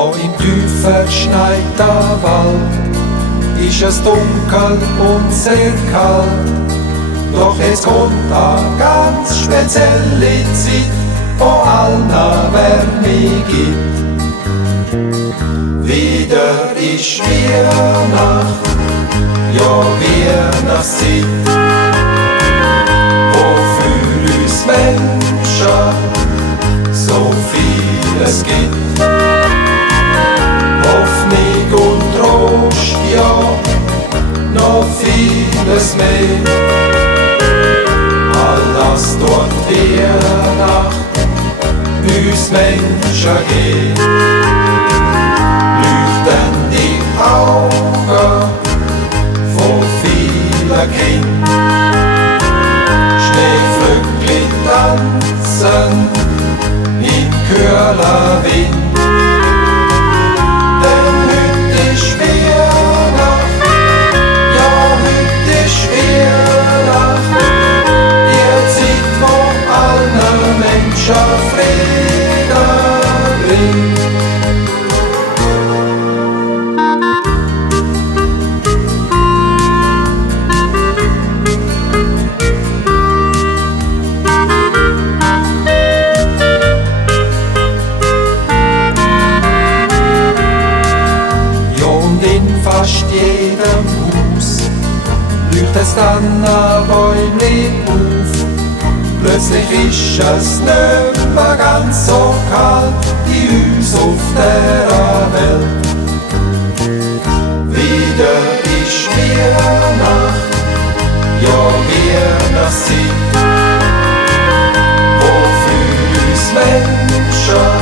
Noch im tiefen geschneiter Wald ist es dunkel und sehr kalt. Doch es kommt eine ganz spezielle Zeit, wo allen Wärme gibt. Wieder ist Weihnacht, ja Weihnachtszeit, wo für uns Menschen so vieles gibt. Hoffnung und Trost, ja, noch vieles mehr. All das tut Weihnacht uns Menschen geben. Leuchten die Augen von vielen Kindern. Schneeflöckchen tanzen im kühlen Wind. Denn heute ist Weihnacht, ja heute ist Weihnacht, die Zeit, wo allen Menschen Frieden bringt. Fast jedem Haus leuchtet es dann ein Bäumchen auf. Plötzlich ist es nicht mehr ganz so kalt bei uns auf der Welt. Wieder ist Weihnacht, ja Weihnachtszeit, wo für uns Menschen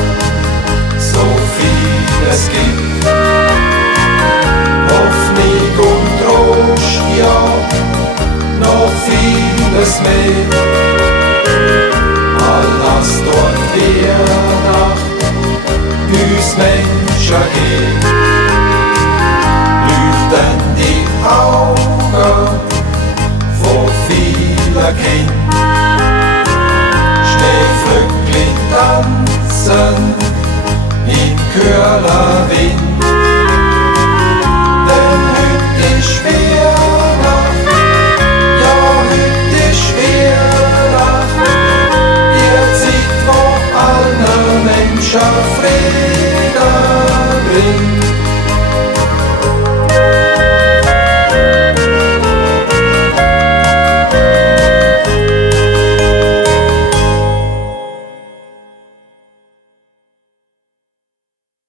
so vieles gibt. Hoffnung und Trost, ja, noch vieles mehr. All das tut Weihnacht uns Menschen geben. Leuchten die Augen von vielen Kindern. Schneeflöckchen tanzen im kühlen Wind.